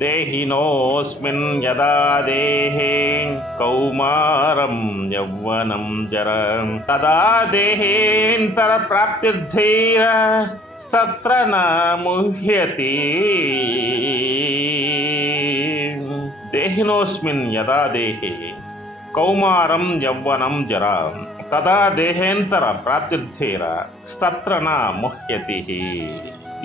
దేహినోస్మిన్ యదా దేహే కౌమారం యౌవనం జరా తదా దేహేంతర ప్రాప్తిర్ధీర తత్ర న ముహ్యతి. దేహినోస్మిన్ యదా దేహే కౌమారం యౌవనం జరా తదా దేహేంతర ప్రాప్తిర్ధీర తత్ర న ముహ్యతి.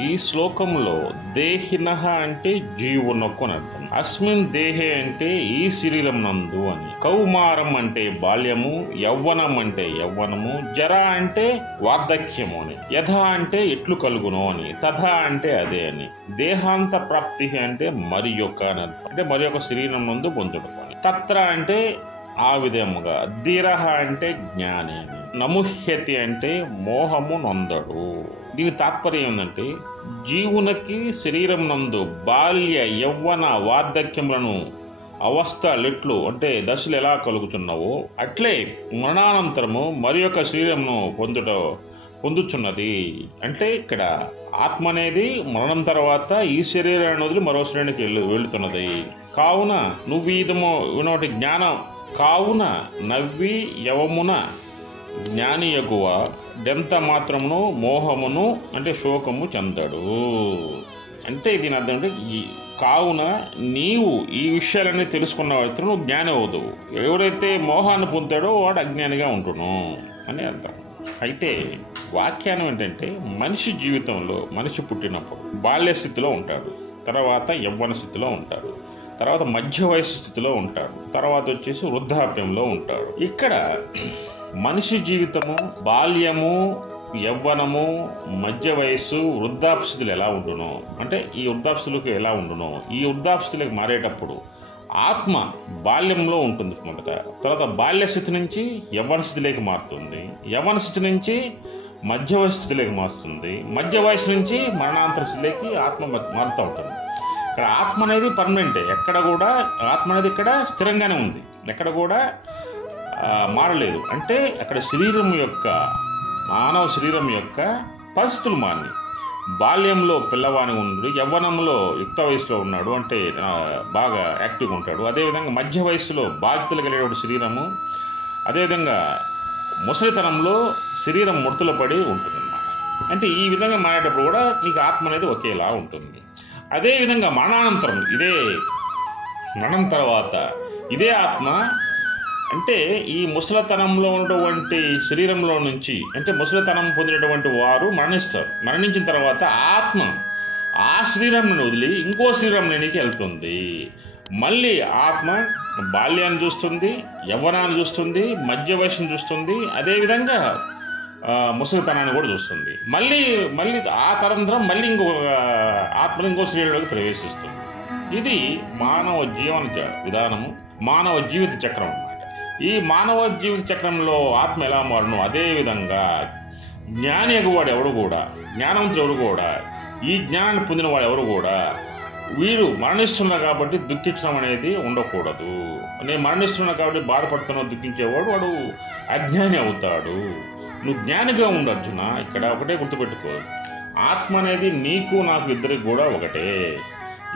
ఈ శ్లోకంలో దేహినః అంటే జీవునకు అని అర్థం, అస్మిన్ దేహే అంటే ఈ శరీరం నందు అని, కౌమారం అంటే బాల్యము, యవ్వనం అంటే యవ్వనము, జర అంటే వార్ధక్యము అని, యథ అంటే ఎట్లు కలుగును అని, తథా అంటే అదే అని, దేహాంత ప్రాప్తి అంటే మరి యొక్క అని అర్థం, అంటే మరి యొక్క శరీరం నందు పొందుడు అని, తత్ర అంటే ఆ విధముగా, ధీరః అంటే జ్ఞాని అని, నముహ్యతి అంటే మోహము నొందడు. దీని తాత్పర్యం ఏంటంటే జీవునికి శరీరం నందు బాల్య యవ్వన వార్ధక్యములను అవస్థలెట్లు అంటే దశలు ఎలా కలుగుతున్నావో అట్లే మరణానంతరము మరి యొక్క శరీరమును పొందుచున్నది. అంటే ఇక్కడ ఆత్మ అనేది మరణం తర్వాత ఈ శరీరాన్ని వదిలి మరో శరీరానికి వెళుతున్నది. కావున నువ్వు ఇదొకటి జ్ఞానం కావున నవ్వి యవమున జ్ఞాని యగువ డెంత మాత్రమును మోహమును అంటే శోకము చెందడు. అంటే దీని అర్థం అంటే కావున నీవు ఈ విషయాలన్నీ తెలుసుకున్న వాడితో నువ్వు జ్ఞాని అవుతావు. ఎవరైతే మోహాన్ని పొందుతాడో వాడు అజ్ఞానిగా ఉంటును అని అర్థం. అయితే వాఖ్యానం ఏంటంటే మనిషి జీవితంలో మనిషి పుట్టినప్పుడు బాల్య స్థితిలో ఉంటాడు, తర్వాత యవ్వన స్థితిలో ఉంటాడు, తర్వాత మధ్య వయసు స్థితిలో ఉంటాడు, తర్వాత వచ్చేసి వృద్ధాప్యంలో ఉంటాడు. ఇక్కడ మనిషి జీవితము బాల్యము యవ్వనము మధ్య వయస్సు వృద్ధాప్యస్థితులు ఎలా ఉండునో అంటే ఈ వృద్ధాప్యస్థితులకు ఎలా ఉండునో ఈ వృద్ధాప్యస్థితులకు మారేటప్పుడు ఆత్మ బాల్యంలో ఉంటుంది మొదట, తర్వాత బాల్య స్థితి నుంచి యవ్వన స్థితిలోకి మారుతుంది, యవ్వన స్థితి నుంచి మధ్య వయసు స్థితిలోకి మారుతుంది, మధ్య వయసు నుంచి మరణాంతర స్థితిలోకి ఆత్మ మారుతూ ఉంటుంది. ఇక్కడ ఆత్మ అనేది పర్మనెంటే, ఎక్కడ కూడా ఆత్మ అనేది ఇక్కడ స్థిరంగానే ఉంది, ఎక్కడ కూడా మారలేదు. అంటే అక్కడ మానవ శరీరం యొక్క పరిస్థితులు మారినాయి. బాల్యంలో పిల్లవాని ఉన్నాడు, యవ్వనంలో యుక్త వయసులో ఉన్నాడు, అంటే బాగా యాక్టివ్గా ఉంటాడు. అదేవిధంగా మధ్య వయసులో బాధ్యతలు కలిగేటువంటి శరీరము, అదేవిధంగా ముసలితనంలో శరీరం ముడతలు పడి ఉంటుందన్నమాట. అంటే ఈ విధంగా మారేటప్పుడు కూడా నీకు ఆత్మ అనేది ఒకేలా ఉంటుంది. అదేవిధంగా మరణానంతరం మరణం తర్వాత ఇదే ఆత్మ అంటే ఈ ముసలితనంలో ఉన్నటువంటి శరీరంలో నుంచి అంటే ముసలితనం పొందినటువంటి వారు మరణిస్తారు. మరణించిన తర్వాత ఆత్మ ఆ శరీరంని వదిలి ఇంకో శరీరంలోనికి వెళ్తుంది. మళ్ళీ ఆత్మ బాల్యాన్ని చూస్తుంది, యవ్వనాన్ని చూస్తుంది, మధ్య వయసును చూస్తుంది, అదేవిధంగా ముసలితనాన్ని కూడా చూస్తుంది. మళ్ళీ ఆ తరంతరం మళ్ళీ ఆత్మ ఇంకో శరీరంలోకి ప్రవేశిస్తుంది. ఇది మానవ జీవన విధానము, మానవ జీవిత చక్రం అన్నమాట. ఈ మానవ జీవిత చక్రంలో ఆత్మ ఎలా మారును అదేవిధంగా జ్ఞాని ఎగువాడు ఎవడు కూడా, జ్ఞానవంతుడు ఎవడు కూడా, ఈ జ్ఞానాన్ని పొందిన వాడు ఎవరు కూడా వీడు మరణిస్తున్నారు కాబట్టి దుఃఖించడం అనేది ఉండకూడదు. నేను మరణిస్తున్నా కాబట్టి బాధపడుతున్నా దుఃఖించేవాడు వాడు అజ్ఞాని అవుతాడు. నువ్వు జ్ఞానిగా ఉండు అర్జున. ఇక్కడ ఒకటే గుర్తుపెట్టుకో, ఆత్మ అనేది నీకు నాకు ఇద్దరికి కూడా ఒకటే.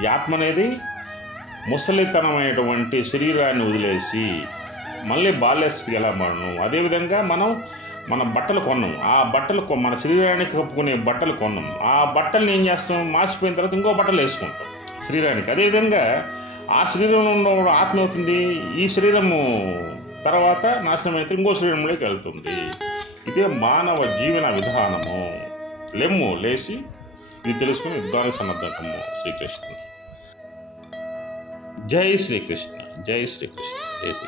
ఈ ఆత్మ అనేది ముసలితనమైనటువంటి శరీరాన్ని వదిలేసి మళ్ళీ బాల్యస్థితికి ఎలా మారును. అదేవిధంగా మన బట్టలు కొన్నాం, ఆ బట్టలు మన శరీరానికి కప్పుకునే బట్టలు కొన్నాం, ఆ బట్టలను ఏం చేస్తాం, మాసిపోయిన తర్వాత ఇంకో బట్టలు వేసుకుంటాం శరీరానికి. అదేవిధంగా ఆ శరీరంలో ఉన్న ఆత్మ అవుతుంది, ఈ శరీరము తర్వాత నాశనం అయితే ఇంకో శరీరంలోకి వెళ్తుంది. ఇదే మానవ జీవన విధానము. లేచి ఇది తెలుసుకుని యుద్ధానికి సన్నద్ధము. శ్రీకృష్ణ. జై శ్రీకృష్ణ, జై శ్రీకృష్ణ, జై శ్రీ.